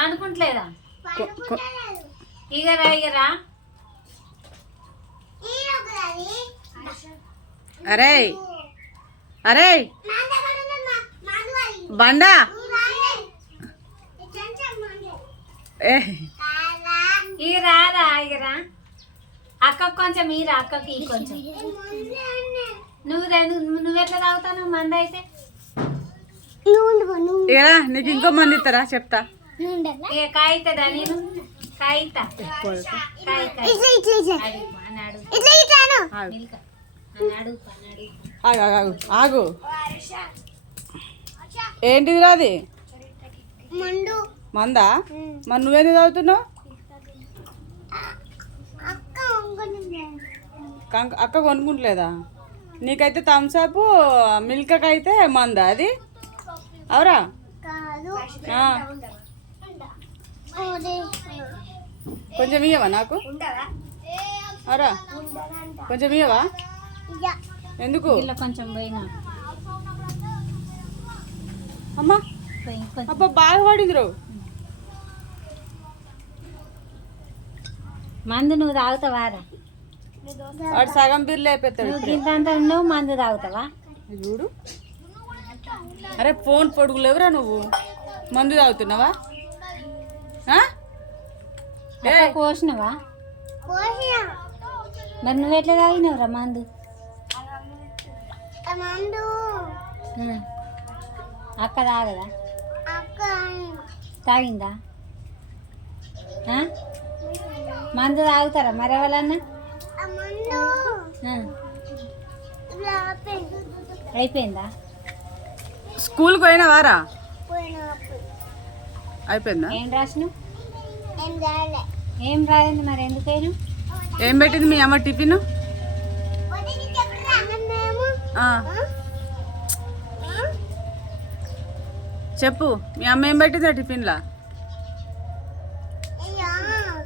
పండుకుంటలేదా? ఇగరా ఇగరా. అరే అరే బండా ఇగరా రా ఇగరా. అక్కకు కొంచెం ఈరా, అక్కకి కొంచెం. నువ్వెట్లా తాగుతావు మంద అయితే? ఇగరా నీకు ఇంకో మంది ఇస్తారా చెప్తా. ఇక కాయితదా? నేను కాయితా. ఆగు. ఏంటిది రాది మందా? మరి నువ్వేంది తాగుతున్నావు? అక్క కొనుక్కుంటలేదా? నీకైతే థమ్స్అప్, మిల్క్ అయితే మందా అది? అవురా? కొంచెం ఇయ్యవా నాకు? అవురా కొంచెం ఇయ్యవా? ఎందుకు? కొంచెం పోయినా అమ్మా. అబ్బా బాగా పడింది రో. మందు నువ్వు తాగుతావారా? వాడు సగం బిర్లు అయిపోతాడు. నువ్వు మందు తాగుతావా? చూడు. అరే ఫోన్ పొడుగులేవురా నువ్వు. మందు తాగుతున్నావా? కోసినవా? మరి నువ్వెట్లా తాగినవురా మందు? అక్క తాగదా? తాగిందా? మందు తాగుతారా మరి ఎవరన్నా? అయిపోయిందా? స్కూల్కి పోయినావారా? అయిపోయిందా? ఏం రాసినావు? ఏం రాదండి మరి ఎందుకైనా? ఏం పెట్టింది మీ అమ్మ టిఫిన్? చెప్పు, మీ అమ్మ ఏం పెట్టిందా టిఫిన్లా?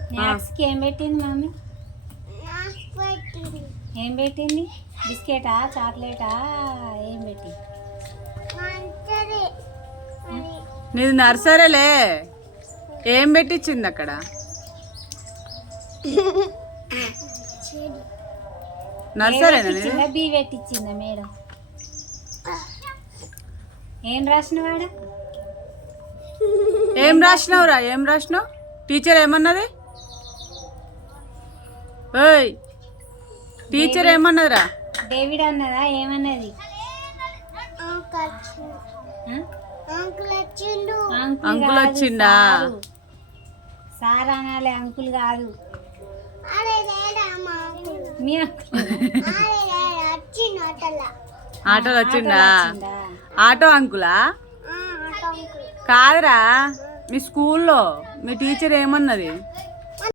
స్నాక్స్కి ఏం పెట్టింది మమ్మీ? ఏం పెట్టింది? బిస్కెటా, చాక్లెటా, ఏం పెట్టింది? నీది నర్సరీలే. ఏం పెట్టించింది అక్కడ? నర్సరీనా? బీ పెట్టించిందా మేడం? ఏం రాసినవాడా? ఏం రాసినావురా? ఏం రాసినావు? టీచర్ ఏమన్నది? ఓయ్ టీచర్ ఏమన్నదిరా? డేవిడ్ అన్నదా? ఏమన్నది? అంకుల్ వచ్చిండా? సార్ అనాలే, అంకుల్ కాదు. మీ ఆటోలో వచ్చిండా? ఆటో అంకులా? కాదురా, మీ స్కూల్లో మీ టీచర్ ఏమన్నది?